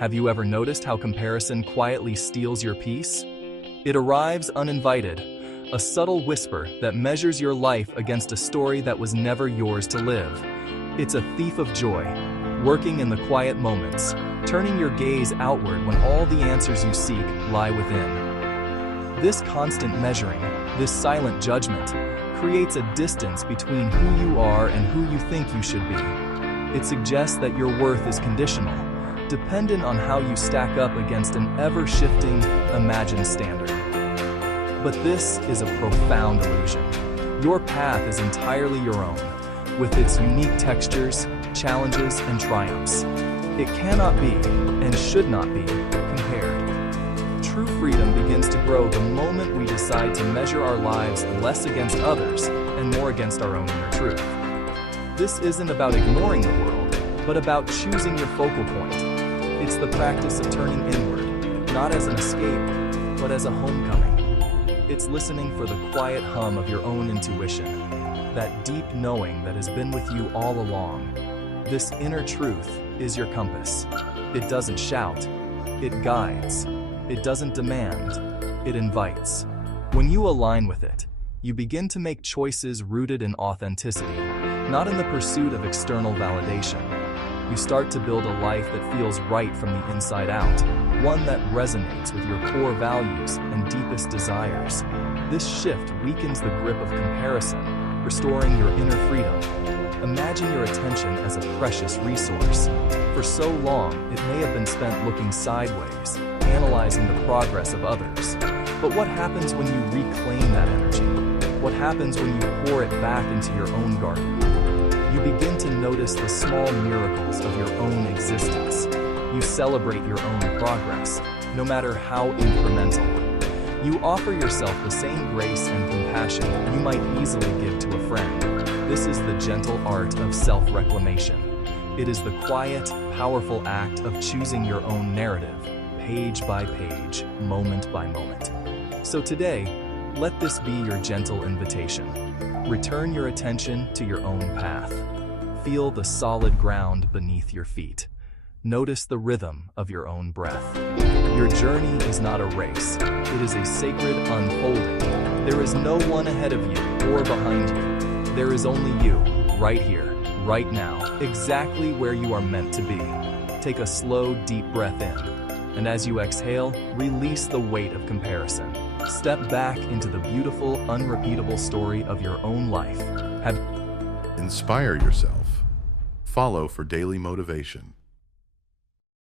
Have you ever noticed how comparison quietly steals your peace? It arrives uninvited, a subtle whisper that measures your life against a story that was never yours to live. It's a thief of joy, working in the quiet moments, turning your gaze outward when all the answers you seek lie within. This constant measuring, this silent judgment, creates a distance between who you are and who you think you should be. It suggests that your worth is conditional, dependent on how you stack up against an ever-shifting, imagined standard. But this is a profound illusion. Your path is entirely your own, with its unique textures, challenges, and triumphs. It cannot be, and should not be, compared. True freedom begins to grow the moment we decide to measure our lives less against others and more against our own inner truth. This isn't about ignoring the world, but about choosing your focal point. It's the practice of turning inward, not as an escape, but as a homecoming. It's listening for the quiet hum of your own intuition, that deep knowing that has been with you all along. This inner truth is your compass. It doesn't shout, it guides. It doesn't demand, it invites. When you align with it, you begin to make choices rooted in authenticity, not in the pursuit of external validation. You start to build a life that feels right from the inside out, one that resonates with your core values and deepest desires. This shift weakens the grip of comparison, restoring your inner freedom. Imagine your attention as a precious resource. For so long, it may have been spent looking sideways, analyzing the progress of others. But what happens when you reclaim that energy? What happens when you pour it back into your own garden? You begin to notice the small miracles of your own existence. You celebrate your own progress, no matter how incremental. You offer yourself the same grace and compassion you might easily give to a friend. This is the gentle art of self-reclamation. It is the quiet, powerful act of choosing your own narrative, page by page, moment by moment. So today, let this be your gentle invitation. Return your attention to your own path. Feel the solid ground beneath your feet. Notice the rhythm of your own breath. Your journey is not a race. It is a sacred unfolding. There is no one ahead of you or behind you. There is only you, right here, right now, exactly where you are meant to be. Take a slow, deep breath in, and as you exhale, release the weight of comparison. Step back into the beautiful, unrepeatable story of your own life. Inspire yourself. Follow for daily motivation.